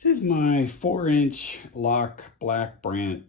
This is my 4-inch LOC Black Brant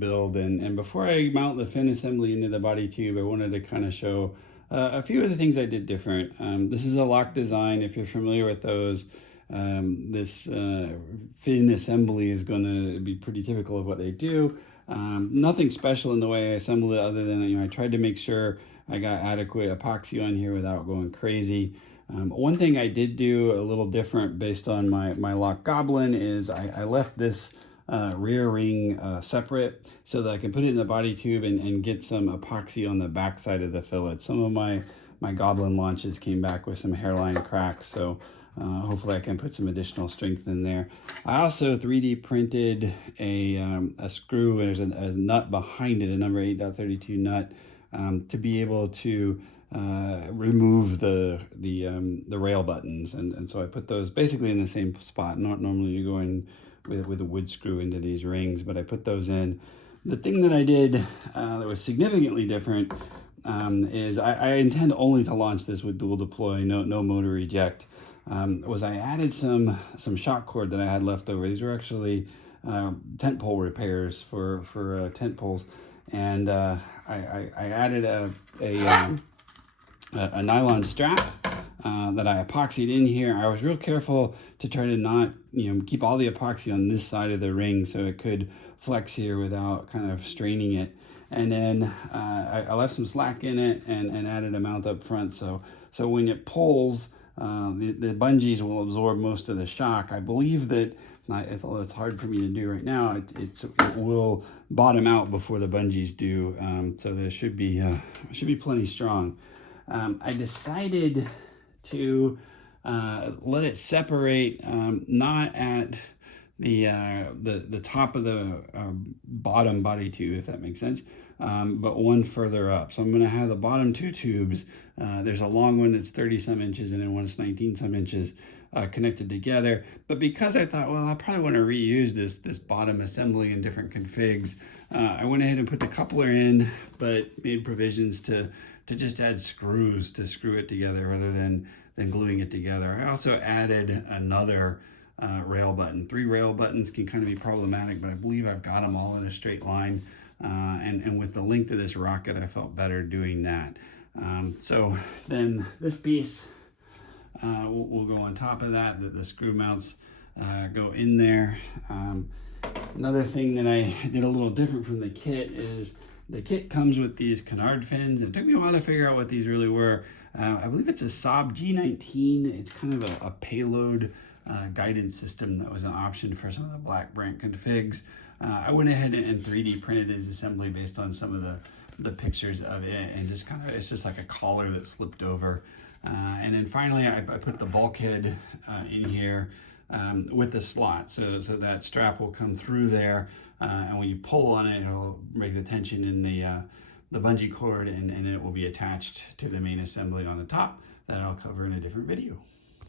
build, and before I mount the fin assembly into the body tube, I wanted to kind of show a few of the things I did different. This is a LOC design. If you're familiar with those, this fin assembly is going to be pretty typical of what they do. Nothing special in the way I assembled it, other than I tried to make sure I got adequate epoxy on here without going crazy. One thing I did do a little different based on my LOC Goblin is I left this rear ring separate so that I can put it in the body tube and get some epoxy on the back side of the fillet. Some of my Goblin launches came back with some hairline cracks, so hopefully I can put some additional strength in there. I also 3D printed a screw, and there's a nut behind it, a number 8.32 nut, to be able to remove the rail buttons, and so I put those basically in the same spot. Not normally you go in with a wood screw into these rings, but I put those in. The thing that I did that was significantly different is I intend only to launch this with dual deploy, no motor eject. Was I added some shock cord that I had left over. These were actually tent pole repairs for tent poles, and I added a nylon strap that I epoxied in here. I was real careful to try to not, keep all the epoxy on this side of the ring so it could flex here without kind of straining it. And then I left some slack in it and added a mount up front. So when it pulls, the bungees will absorb most of the shock. I believe that, although it's hard for me to do right now, it will bottom out before the bungees do. So there should be plenty strong. I decided to let it separate, not at the top of the bottom body tube, if that makes sense, but one further up. So I'm going to have the bottom two tubes. There's a long one that's 30 some inches, and then one that's 19 some inches connected together. But because I thought, well, I probably want to reuse this bottom assembly in different configs, I went ahead and put the coupler in, but made provisions to just add screws to screw it together rather than gluing it together. I also added another rail button. 3 rail buttons can kind of be problematic, but I believe I've got them all in a straight line. And with the length of this rocket, I felt better doing that. So then this piece will go on top of that. The screw mounts go in there. Another thing that I did a little different from the kit is the kit comes with these canard fins. It took me a while to figure out what these really were. I believe it's a Saab G19. It's kind of a payload guidance system that was an option for some of the Black Brant configs. I went ahead and 3D printed this assembly based on some of the pictures of it, and just kind of, it's just like a collar that slipped over. And then finally I put the bulkhead in here with the slot, so that strap will come through there, and when you pull on it, it'll break the tension in the bungee cord, and it will be attached to the main assembly on the top that I'll cover in a different video.